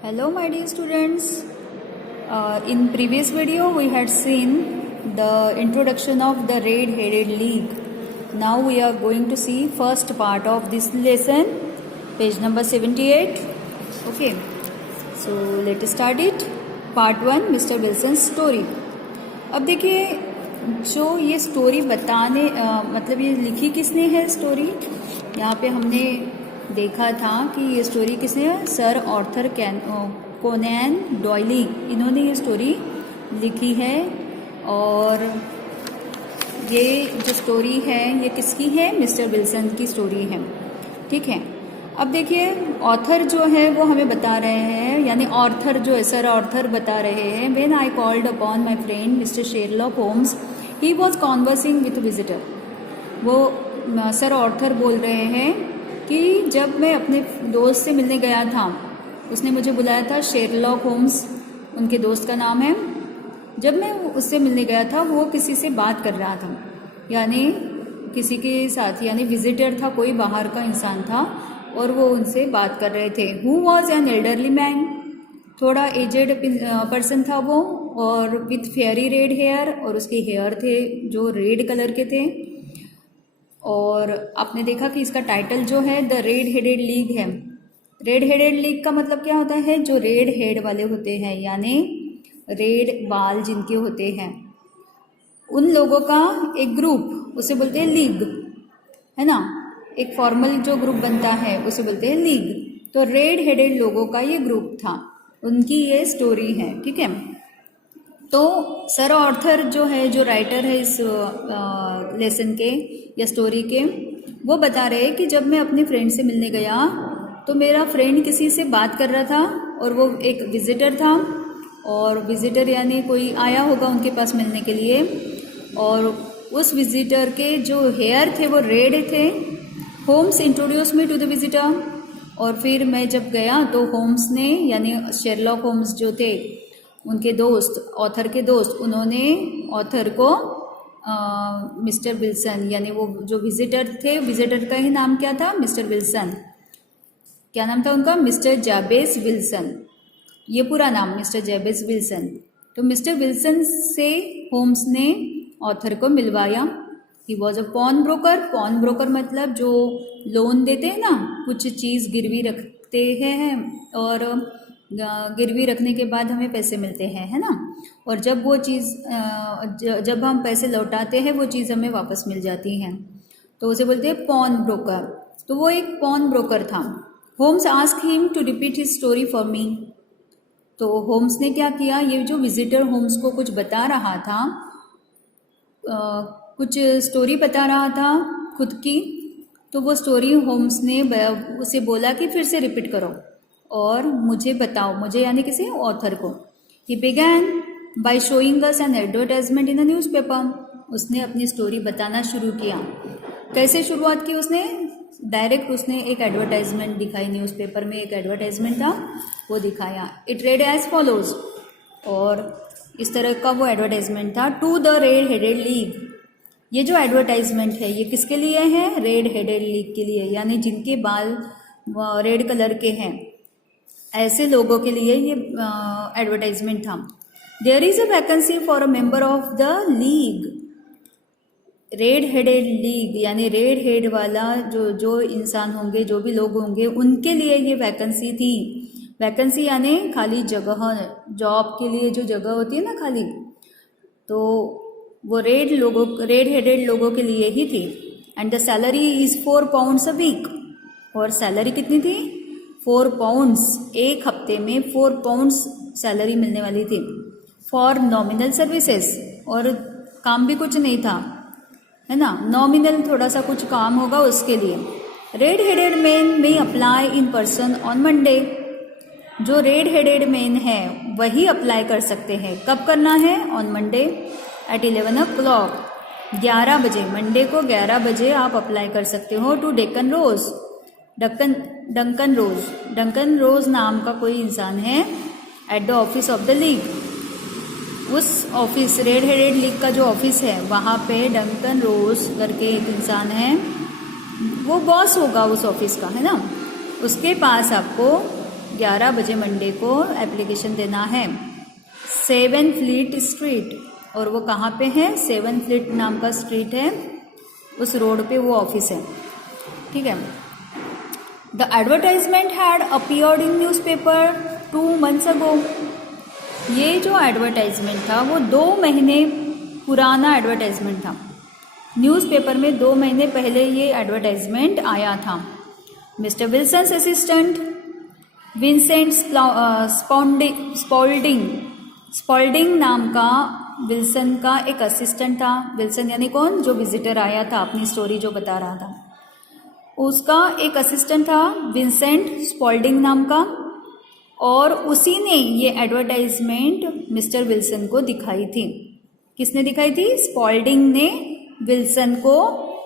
Hello my dear students. In previous video we had seen the introduction of the red-headed league. Now we are going to see first part of this lesson, page number 78. Okay, so let us start it. Part 1, Mr. Wilson's story. अब देखिए जो ये story बताने मतलब ये लिखी किसने है स्टोरी, यहाँ पे हमने देखा था कि ये स्टोरी किसने है, सर आर्थर कोनैन डॉयली, इन्होंने ये स्टोरी लिखी है। और ये जो स्टोरी है ये किसकी है, मिस्टर विल्सन की स्टोरी है। ठीक है, अब देखिए ऑथर जो है वो हमें बता रहे हैं, यानी ऑर्थर जो है सर आर्थर बता रहे हैं, when I called upon my friend mister Sherlock Holmes he was conversing with visitor. वो सर आर्थर बोल रहे हैं कि जब मैं अपने दोस्त से मिलने गया था, उसने मुझे बुलाया था, शेरलॉक होम्स उनके दोस्त का नाम है। जब मैं उससे मिलने गया था वो किसी से बात कर रहा था, यानी किसी के साथ, यानी विजिटर था, कोई बाहर का इंसान था और वो उनसे बात कर रहे थे। Who was an elderly man, थोड़ा एजेड पर्सन था वो, और विथ फेयरी रेड हेयर, और उसके हेयर थे जो रेड कलर के थे। और आपने देखा कि इसका टाइटल जो है द रेड हेडेड लीग है। रेड हेडेड लीग का मतलब क्या होता है, जो रेड हेड वाले होते हैं, यानी रेड बाल जिनके होते हैं, उन लोगों का एक ग्रुप, उसे बोलते हैं लीग, है ना। एक फॉर्मल जो ग्रुप बनता है उसे बोलते हैं लीग। तो रेड हेडेड लोगों का ये ग्रुप था, उनकी ये स्टोरी है। ठीक है, तो सर आर्थर जो है, जो राइटर है इस लेसन के या स्टोरी के, वो बता रहे हैं कि जब मैं अपने फ्रेंड से मिलने गया तो मेरा फ्रेंड किसी से बात कर रहा था, और वो एक विजिटर था, और विजिटर यानी कोई आया होगा उनके पास मिलने के लिए, और उस विजिटर के जो हेयर थे वो रेड थे। Holmes introduce me to the visitor, और फिर मैं जब गया तो होम्स ने, यानी शेरलॉक होम्स जो थे उनके दोस्त, ऑथर के दोस्त, उन्होंने ऑथर को मिस्टर विल्सन, यानी वो जो विजिटर थे, विजिटर का ही नाम क्या था, मिस्टर विल्सन। क्या नाम था उनका, मिस्टर जैबेस विल्सन, ये पूरा नाम मिस्टर जैबेस विल्सन। तो मिस्टर विल्सन से होम्स ने ऑथर को मिलवाया। He was a pawn broker. Pawn broker मतलब जो लोन देते हैं ना, कुछ चीज़ गिरवी रखते हैं और गिरवी रखने के बाद हमें पैसे मिलते हैं, है ना। और जब वो चीज़ जब हम पैसे लौटाते हैं वो चीज़ हमें वापस मिल जाती हैं, तो उसे बोलते हैं पॉन ब्रोकर। तो वो एक पॉन ब्रोकर था। Holmes ask him to repeat his story for me. तो होम्स ने क्या किया, ये जो विजिटर होम्स को कुछ बता रहा था, कुछ स्टोरी बता रहा था खुद की, तो वो स्टोरी होम्स ने उसे बोला कि फिर से रिपीट करो और मुझे बताओ, मुझे यानी किसी ऑथर को। He began by showing us an advertisement in a newspaper. उसने अपनी स्टोरी बताना शुरू किया। कैसे शुरुआत की उसने, डायरेक्ट उसने एक एडवर्टाइजमेंट दिखाई, न्यूज़पेपर में एक एडवर्टाइजमेंट था वो दिखाया। इट रेड एज फॉलोज, और इस तरह का वो एडवर्टाइजमेंट था, to the red headed league. ये जो एडवर्टाइजमेंट है ये किसके लिए है, रेड हेडेड लीग के लिए, यानी जिनके बाल रेड कलर के हैं, ऐसे लोगों के लिए ये एडवर्टाइजमेंट था। There is a vacancy for a member of the league. Red headed league यानी रेड हेड वाला जो इंसान होंगे, जो भी लोग होंगे, उनके लिए ये वैकेंसी थी। वैकेंसी यानी खाली जगह, जॉब के लिए जो जगह होती है ना खाली, तो वो रेड हेडेड लोगों के लिए ही थी। And the salary is 4 pounds a week. और सैलरी कितनी थी, 4 पाउंड्स, एक हफ्ते में 4 पाउंड्स सैलरी मिलने वाली थी। फॉर नॉमिनल सर्विसेज, और काम भी कुछ नहीं था, है ना, नॉमिनल थोड़ा सा कुछ काम होगा उसके लिए। रेड हेडेड मैन में apply in person on Monday. जो रेड हेडेड मैन है वही अप्लाई कर सकते हैं। कब करना है, ऑन मंडे एट 11 o'clock, 11 बजे, मंडे को 11 बजे आप अप्लाई कर सकते हो। टू डेकन रोज, डंकन रोज नाम का कोई इंसान है, at the office of the league. उस ऑफिस, रेड हेडेड लीग का जो ऑफिस है वहाँ पे डंकन रोज करके एक इंसान है, वो बॉस होगा उस ऑफिस का, है ना। उसके पास आपको 11 बजे मंडे को एप्लीकेशन देना है। 7 फ्लीट स्ट्रीट, और वो कहाँ पे है? 7 फ्लीट नाम का स्ट्रीट है, उस रोड पे वो ऑफिस है। ठीक है। The advertisement had appeared in newspaper 2 months अगो। ये जो एडवर्टाइजमेंट था वो 2 महीने पुराना एडवर्टाइजमेंट था। न्यूज़पेपर में 2 महीने पहले ये एडवर्टाइजमेंट आया था। Mister Wilson's assistant Vincent Spalding नाम का विल्सन का एक असिस्टेंट था। विल्सन यानी कौन? जो विजिटर आया था, अपनी स्टोरी जो बता रहा था, उसका एक असिस्टेंट था विंसेंट स्पॉल्डिंग नाम का, और उसी ने ये एडवर्टाइजमेंट मिस्टर विल्सन को दिखाई थी। किसने दिखाई थी? स्पॉल्डिंग ने विल्सन को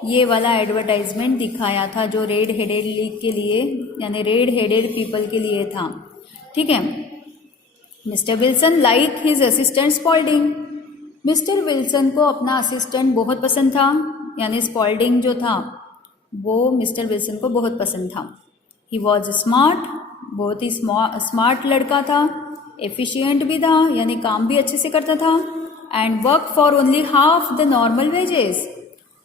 ये वाला एडवर्टाइजमेंट दिखाया था, जो रेड हेडेड लीग के लिए यानी रेड हेडेड पीपल के लिए था। ठीक है। Mister Wilson like his assistant Spaulding. Mister Wilson को अपना असिस्टेंट बहुत पसंद था, यानी स्पॉल्डिंग जो था वो मिस्टर विल्सन को बहुत पसंद था। ही वॉज स्मार्ट, बहुत ही स्मार्ट लड़का था। एफिशिएंट भी था, यानी काम भी अच्छे से करता था। And work for only half the normal wages,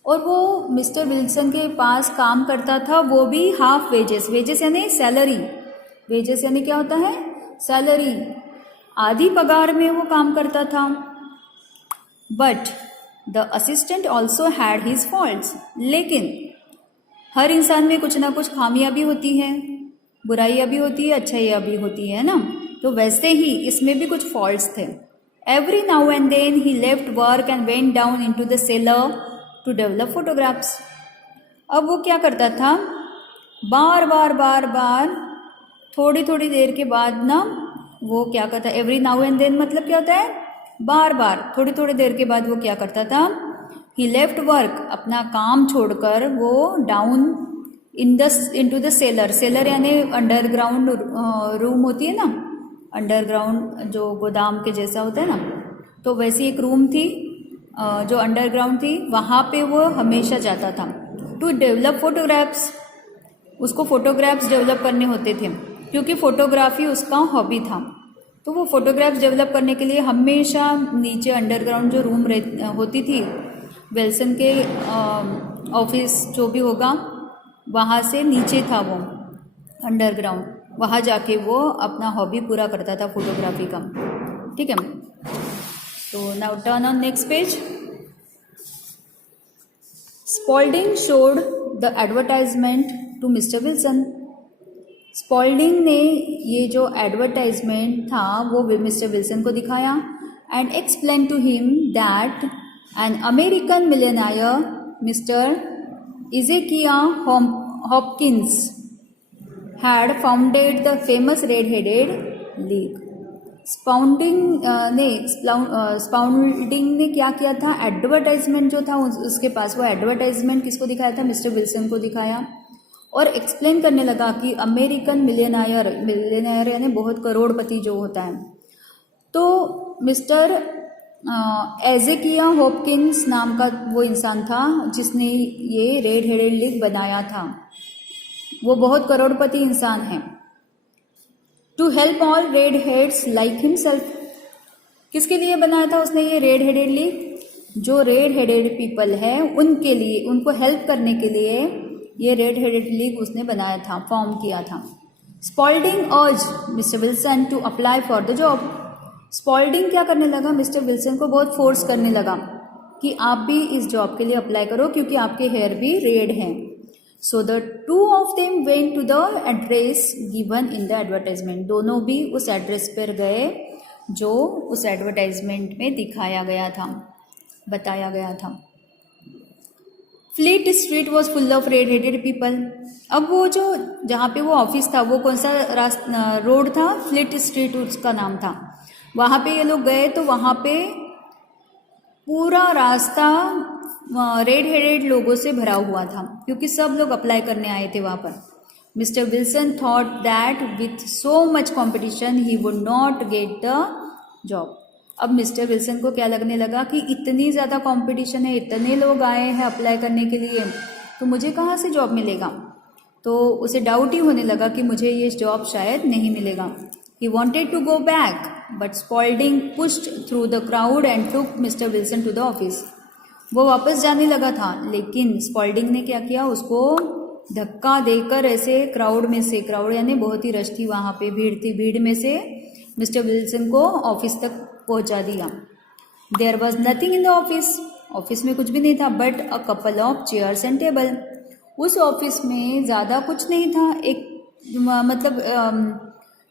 और वो मिस्टर विल्सन के पास काम करता था वो भी हाफ वेजेस। वेजेस यानी सैलरी। वेजेस यानी क्या होता है? सैलरी। आधी पगार में वो काम करता था। But the assistant also had his faults. लेकिन हर इंसान में कुछ ना कुछ खामियां भी होती हैं, बुराइयां भी होती है, अच्छाइयां भी होती है ना। तो वैसे ही इसमें भी कुछ फॉल्ट्स थे। Every now and then he left work and went down into the cellar to develop photographs. अब वो क्या करता था? बार बार थोड़ी थोड़ी देर के बाद ना वो क्या करता? एवरी नाउ एंड देन मतलब क्या होता है? बार बार थोड़ी थोड़ी देर के बाद वो क्या करता था? ही लेफ्ट वर्क, अपना काम छोड़कर वो down into the seller. Seller यानी अंडरग्राउंड रूम होती है ना, अंडरग्राउंड जो गोदाम के जैसा होता है ना, तो वैसी एक रूम थी जो अंडरग्राउंड थी, वहाँ पे वो हमेशा जाता था। टू डेवलप फोटोग्राफ्स, उसको फोटोग्राफ्स डेवलप करने होते थे, क्योंकि फोटोग्राफी उसका हॉबी था। तो वो फोटोग्राफ्स डेवलप करने के लिए हमेशा नीचे अंडरग्राउंड जो रूम होती थी, विल्सन के ऑफिस जो भी होगा वहाँ से नीचे था वो अंडरग्राउंड, वहाँ जाके वो अपना हॉबी पूरा करता था फोटोग्राफी का। ठीक है। तो now turn on next page. Spaulding showed the advertisement to mister Wilson. Spaulding ने ये जो एडवर्टाइजमेंट था वो मिस्टर विल्सन को दिखाया and explain to him that an American millionaire mister Ezekiah Hopkins had founded the famous red headed league. Spaulding ने क्या किया था? एडवर्टाइजमेंट जो था उसके पास, वो एडवर्टाइजमेंट किसको दिखाया था? मिस्टर विल्सन को दिखाया, और एक्सप्लेन करने लगा कि अमेरिकन मिलियनेयर यानी बहुत करोड़पति जो होता है, तो मिस्टर एज़ेकिया हॉपकिंस नाम का वो इंसान था जिसने ये रेड हेडेड लीग बनाया था। वो बहुत करोड़पति इंसान है। To help all red heads like himself. किसके लिए बनाया था उसने ये रेड हेडेड लीग? जो रेड हेडेड पीपल है उनके लिए, उनको हेल्प करने के लिए ये रेड हेडेड लीग उसने बनाया था, फॉर्म किया था। Spaulding urged mister Wilson to apply for the job. Spaulding क्या करने लगा? मिस्टर विल्सन को बहुत फोर्स करने लगा कि आप भी इस जॉब के लिए अप्लाई करो, क्योंकि आपके हेयर भी रेड हैं। So the two of them went to the address given in the advertisement. दोनों भी उस एड्रेस पर गए जो उस एडवर्टाइजमेंट में दिखाया गया था, बताया गया था। Fleet street was full of red headed people. अब वो जो जहाँ पे वो ऑफिस था वो कौन सा रोड था? फ्लीट स्ट्रीट उसका नाम था। वहाँ पे ये लोग गए तो वहाँ पे पूरा रास्ता रेड हेडेड लोगों से भरा हुआ था, क्योंकि सब लोग अप्लाई करने आए थे वहाँ पर। Mister Wilson thought that with so much competition he would not get the job. अब मिस्टर विल्सन को क्या लगने लगा कि इतनी ज़्यादा कंपटीशन है, इतने लोग आए हैं अप्लाई करने के लिए, तो मुझे कहाँ से जॉब मिलेगा। तो उसे डाउट ही होने लगा कि मुझे ये जॉब शायद नहीं मिलेगा. He wanted to go back, but Spaulding pushed through the crowd and took Mr. Wilson to the office. वो वापस जाने लगा था, लेकिन स्पॉल्डिंग ने क्या किया, उसको धक्का देकर ऐसे क्राउड में से, क्राउड यानी बहुत ही रश थी वहाँ पे, भीड़ थी, भीड़ में से मिस्टर विल्सन को ऑफिस तक पहुँचा दिया. There was nothing in the office. Office में कुछ भी नहीं था, but a couple of chairs and table. उस ऑफिस में ज़्यादा कुछ नहीं था, एक मतलब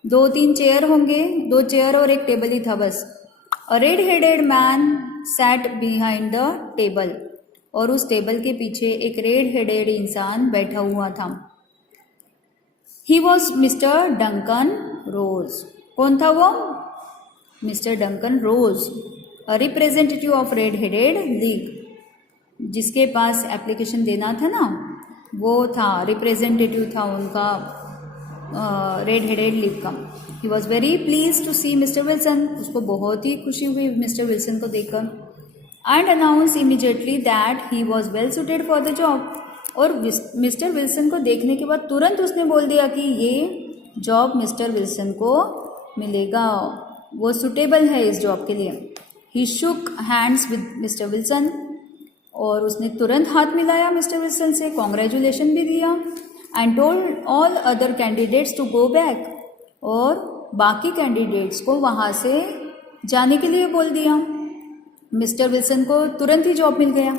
2-3 चेयर होंगे, 2 चेयर और एक टेबल ही था बस. A red headed man sat behind the table. और उस टेबल के पीछे एक रेड हेडेड इंसान बैठा हुआ था. He was mister Duncan Ross. कौन था वो? Mister Duncan Ross, a representative of red headed league. जिसके पास एप्लीकेशन देना था ना, वो था, रिप्रेजेंटेटिव था उनका रेड हेडेड लीग का. He was very please to see mister Wilson. उसको बहुत ही खुशी हुई मिस्टर विल्सन को देखकर. And announce immediately that he was well suited for the job. और मिस्टर विल्सन को देखने के बाद तुरंत उसने बोल दिया कि ये जॉब मिस्टर विल्सन को मिलेगा, वो सुटेबल है इस जॉब के लिए. ही शुक हैंड्स विद मिस्टर विल्सन. और उसने तुरंत हाथ मिलाया मिस्टर विल्सन से, कॉन्ग्रेचुलेशन भी दिया. And told all other candidates to go back. और बाकी कैंडिडेट्स को वहाँ से जाने के लिए बोल दिया. मिस्टर विल्सन को तुरंत ही जॉब मिल गया.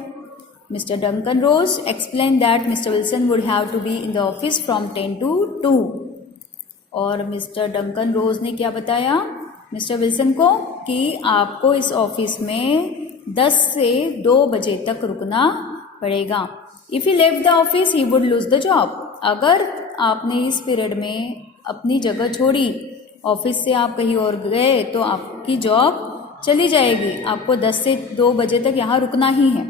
Mister Duncan Ross explain that mister Wilson would have to be in the office from 10 to 2. और मिस्टर डंकन रोज ने क्या बताया मिस्टर विल्सन को कि आपको इस ऑफिस में 10 से 2 बजे तक रुकना पड़ेगा. If he left the office he would lose the job. अगर आपने इस पीरियड में अपनी जगह छोड़ी, ऑफिस से आप कहीं और गए, तो आपकी जॉब चली जाएगी. आपको 10 से 2 बजे तक यहाँ रुकना ही है.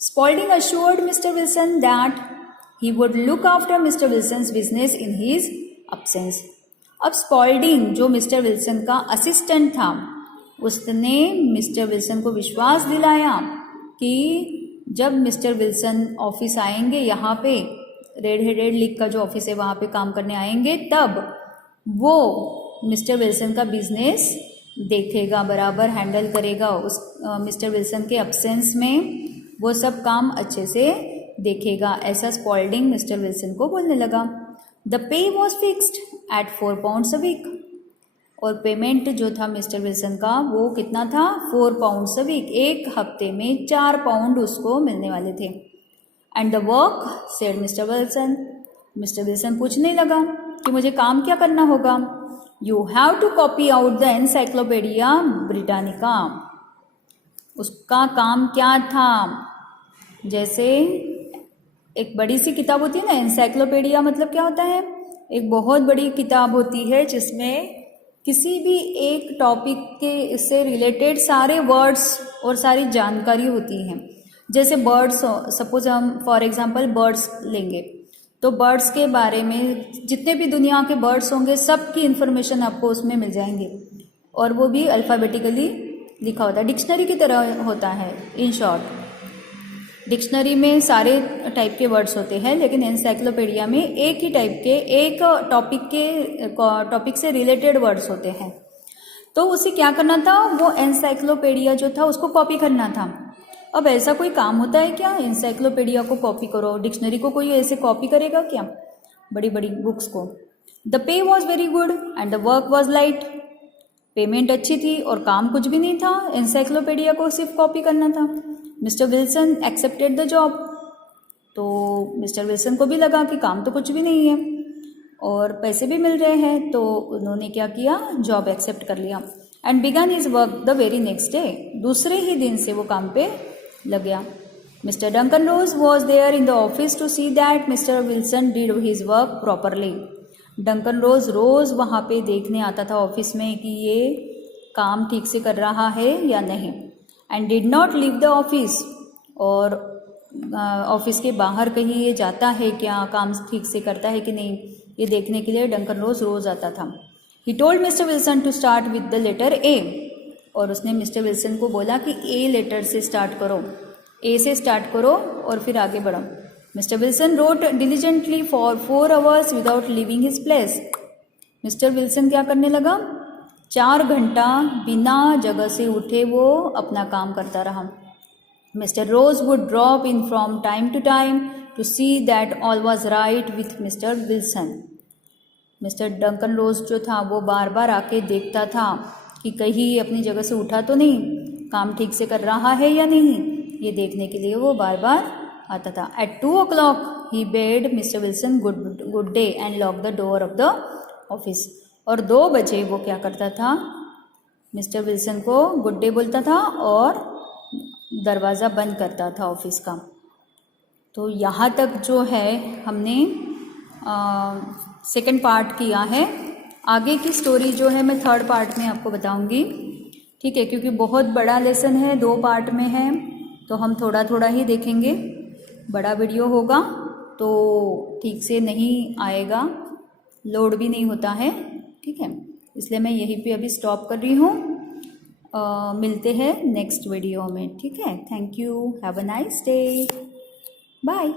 Spaulding assured mister Wilson that he would look after mister Wilson's business in his absence. अब स्पॉल्डिंग जो मिस्टर विल्सन का असिस्टेंट था, उसने मिस्टर विल्सन को विश्वास दिलाया कि जब मिस्टर विल्सन ऑफिस आएंगे, यहाँ पे रेड हेडेड लीग का जो ऑफिस है वहाँ पे काम करने आएंगे, तब वो मिस्टर विल्सन का बिजनेस देखेगा, बराबर हैंडल करेगा. उस मिस्टर विल्सन के अब्सेंस में वो सब काम अच्छे से देखेगा. ऐसा स्पॉल्डिंग मिस्टर विल्सन को बोलने लगा. The pay was fixed at 4 pounds a week. और पेमेंट जो था मिस्टर विल्सन का वो कितना था? 4 pounds अ वीक. एक हफ्ते में 4 pound उसको मिलने वाले थे. And the work said mister Wilson. Mister Wilson पूछने लगा कि मुझे काम क्या करना होगा. You have to copy out the Encyclopaedia Britannica. उसका काम क्या था? जैसे एक बड़ी सी किताब होती है ना, एनसाइक्लोपीडिया मतलब क्या होता है? एक बहुत बड़ी किताब होती है जिसमें किसी भी एक टॉपिक के से रिलेटेड सारे वर्ड्स और सारी जानकारी होती हैं. जैसे बर्ड्स, सपोज हम फॉर एग्जांपल बर्ड्स लेंगे, तो बर्ड्स के बारे में जितने भी दुनिया के बर्ड्स होंगे सब की इन्फॉर्मेशन आपको उसमें मिल जाएंगे. और वो भी अल्फ़ाबेटिकली लिखा होता है, डिक्शनरी की तरह होता है. इन शॉर्ट, डिक्शनरी में सारे टाइप के वर्ड्स होते हैं, लेकिन एनसाइक्लोपीडिया में एक ही टाइप के, एक टॉपिक से रिलेटेड वर्ड्स होते हैं. तो उसे क्या करना था? वो एनसाइक्लोपीडिया जो था उसको कॉपी करना था. अब ऐसा कोई काम होता है क्या, एनसाइक्लोपीडिया को कॉपी करो? डिक्शनरी को कोई ऐसे कॉपी करेगा क्या, बड़ी बड़ी बुक्स को? The pay was very good and the work was light. Payment अच्छी थी और काम कुछ भी नहीं था, एनसाइक्लोपीडिया को सिर्फ कॉपी करना था. Mister Wilson accepted the job. तो मिस्टर विल्सन को भी लगा कि काम तो कुछ भी नहीं है और पैसे भी मिल रहे हैं, तो उन्होंने क्या किया, जॉब एक्सेप्ट कर लिया. And began his work the very next day. दूसरे ही दिन से वो काम पे लग गया. Mister Duncan Ross was there in the office to see that mister Wilson did his work properly. Duncan Ross रोज वहाँ पे देखने आता था ऑफिस में कि ये काम ठीक से कर रहा है या नहीं. And did not leave the office. और ऑफिस के बाहर कहीं ये जाता है क्या, काम ठीक से करता है कि नहीं, ये देखने के लिए डंकन रोज रोज आता था. He told mister Wilson to start with the letter A. और उसने मिस्टर विल्सन को बोला कि ए लेटर से स्टार्ट करो, ए से स्टार्ट करो और फिर आगे बढ़ो. Mister Wilson wrote diligently for 4 hours without living his place. Mister Wilson क्या करने लगा? 4 घंटा बिना जगह से उठे वो अपना काम करता रहा। Mister Ross would drop in from time to time to see that all was right with mister Wilson. Mister Duncan Ross जो था वो बार बार आके देखता था कि कहीं अपनी जगह से उठा तो नहीं, काम ठीक से कर रहा है या नहीं, ये देखने के लिए वो बार बार आता था। At 2 o'clock he bade mister Wilson good day and lock the door of the office. और 2 बजे वो क्या करता था? मिस्टर विल्सन को गुड डे बोलता था और दरवाज़ा बंद करता था ऑफिस का। तो यहाँ तक जो है हमने सेकंड पार्ट किया है। आगे की स्टोरी जो है मैं थर्ड पार्ट में आपको बताऊंगी, ठीक है, क्योंकि बहुत बड़ा लेसन है, 2 पार्ट में है, तो हम थोड़ा थोड़ा ही देखेंगे। बड़ा वीडियो होगा तो ठीक से नहीं आएगा, लोड भी नहीं होता है, ठीक है, इसलिए मैं यहीं पे अभी स्टॉप कर रही हूँ। मिलते हैं नेक्स्ट वीडियो में, ठीक है। Thank you, have a nice day, bye.